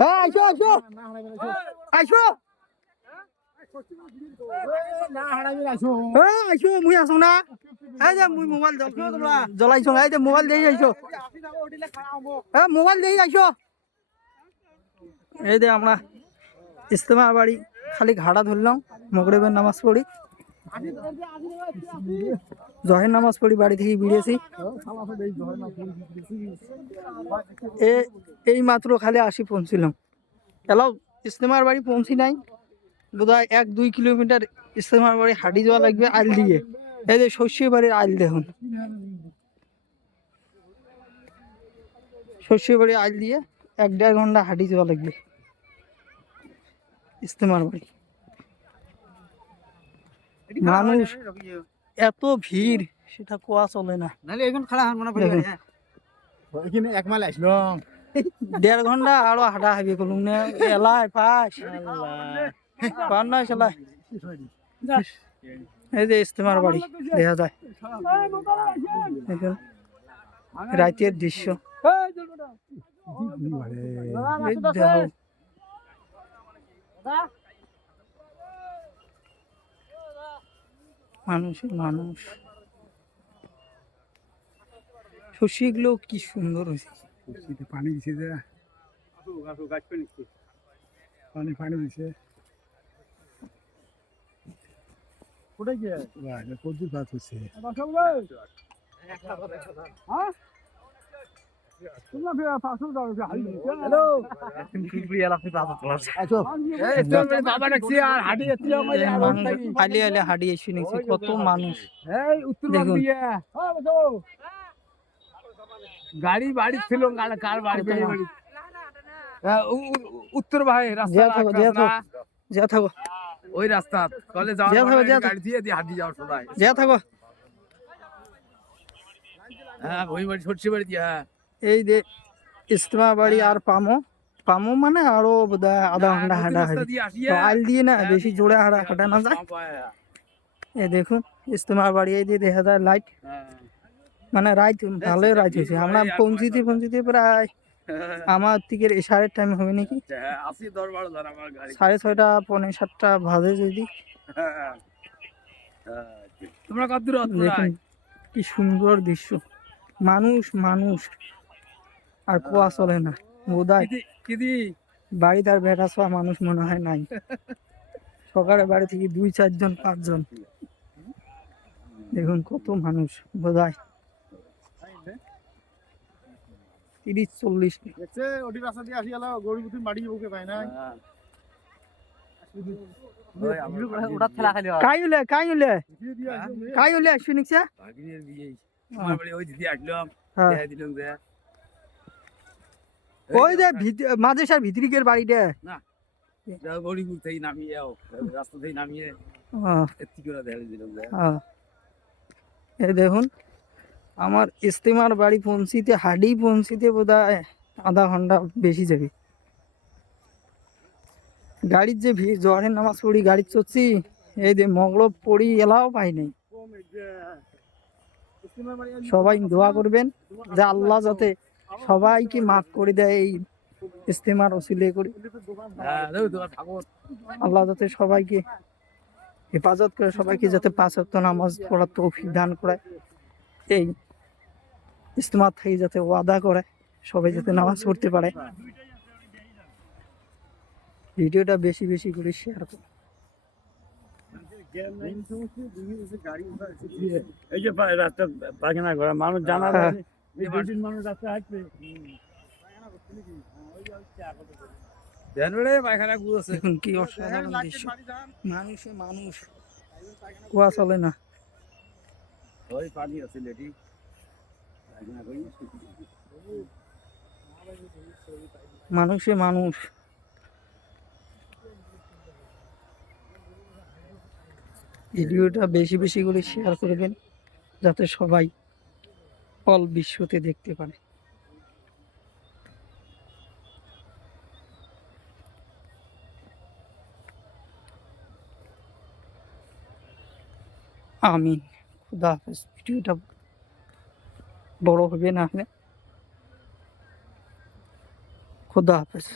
হ্যাঁ আইসো আইসো আইসো আইসো মুই আসো না এই যে মুই মোবাইল জ্বলাইছো এই যে মোবাইল দিয়ে আইসো হ্যাঁ মোবাইল দিয়ে আইসো এই যে আমরা ইস্তেমা বাড়ি খালি ঘাড়া ধরলাম মগরিবের নামাজ পড়ি জহের নামাজ পড়ি বাড়ি থেকে বেরিয়েছি এই মাত্র খালি আসি পৌঁছিলাম এলাও ইস্তেমার বাড়ি পৌঁছি নাই বোধহয় 1-2 কিলোমিটার ইস্তেমার বাড়ি হাঁটি যাওয়া লাগবে আইল দিয়ে এই যে শস্যের বাড়ির আইল দেখুন শস্যের বাড়ি আইল দিয়ে 1-1.5 ঘন্টা হাঁটি যাওয়া লাগবে ইস্তেমার বাড়ি মানুষ এত ভিড় সেটা কোয়া চলে না এক মাইল আসলাম 1.5 ঘন্টা আরো হাঁটা হাবি করলুম না এলাই পাস পার না সেলাই এই যে ইস্তেমার বাড়ি দেখা যায় রাতের দৃশ্য মানুষ মানুষ শস্যগুলো কি সুন্দর হয়েছে পানি দিছে যে পানি দিছে কোথায় গিয়ে কদ্দুর গাছ হচ্ছে কত মানুষ দেখুন গাড়ি বাড়ি ছিল কার বাড়ি উত্তর ভাই যা থাকো ওই রাস্তা কলে গাড়ি দিয়ে হাঁটি যাওয়ার সময় যা থাকো হ্যাঁ ওই বাড়ি সর্ষে বাড়ি দিয়া এই যে ইস্তেমা বাড়ি আর পামো মানে আরো বোধহয় আধা ঘন্টা হাঁটা হবে আইল দিয়ে না বেশি জোরে হাঁটা না যায় এই দেখুন ইস্তেমা বাড়ি এই যে দেখা যায় লাইট মানে রাত ভালোই রাত হয়েছে আমরা পৌঁছিতে প্রায় আমার থেকে এশারের টাইম হবে নাকি 6:30 6:45 বাজে যদি তোমরা কত দূর দেখুন কি সুন্দর দৃশ্য মানুষ মানুষ আর কোয়া চলে না বোধহয় বাড়িতে আর বেটা ছোয়া মানুষ মনে হয় নাই সকালে বাড়ি থেকে 2-4 জন 5 জন দেখুন কত মানুষ বোধহয় 30-40 কাইলে শুনিছে ওই যে মাঝেসার ভিতরিকের বাড়িটা এই দেখুন আমার ইস্তেমার বাড়ি পৌঁছিতে বোধহয় আধা ঘন্টা বেশি যাবে গাড়ির যে ভিড় জোহরের নামাজ পড়ি গাড়ি চড়ছি এই যে মগরব পড়ি এলাও পাই নাই সবাই দোয়া করবেন যে আল্লাহ যাতে সবাইকে মাফ করে দেয় এই ইস্তেমার ওসিলে করে আল্লাহ যাতে সবাইকে হেফাজত করে সবাইকে যাতে 5 ওয়াক্ত নামাজ পড়ার তৌফিক দান করে এই ইস্তেমার থেকে যাতে ওয়াদা করে সবাই যাতে নামাজ পড়তে পারে ভিডিওটা বেশি বেশি করে শেয়ার করুন এই যে রাস্তা পায়খানা করা মানুষ জানা মানুষ রাস্তা হাঁটবে দেখুন কি অসাধারণ দৃশ্য মানুষে মানুষ কুয়া চলে না পানি আছে লেডি মানুষে মানুষ ভিডিওটা বেশি বেশি করে শেয়ার করবেন যাতে সবাই অল বিশ্বতে দেখতে পারে আমিন খুদা হাফেজ ভিডিওটা বড় হবে না হলে খুদা হাফেজ।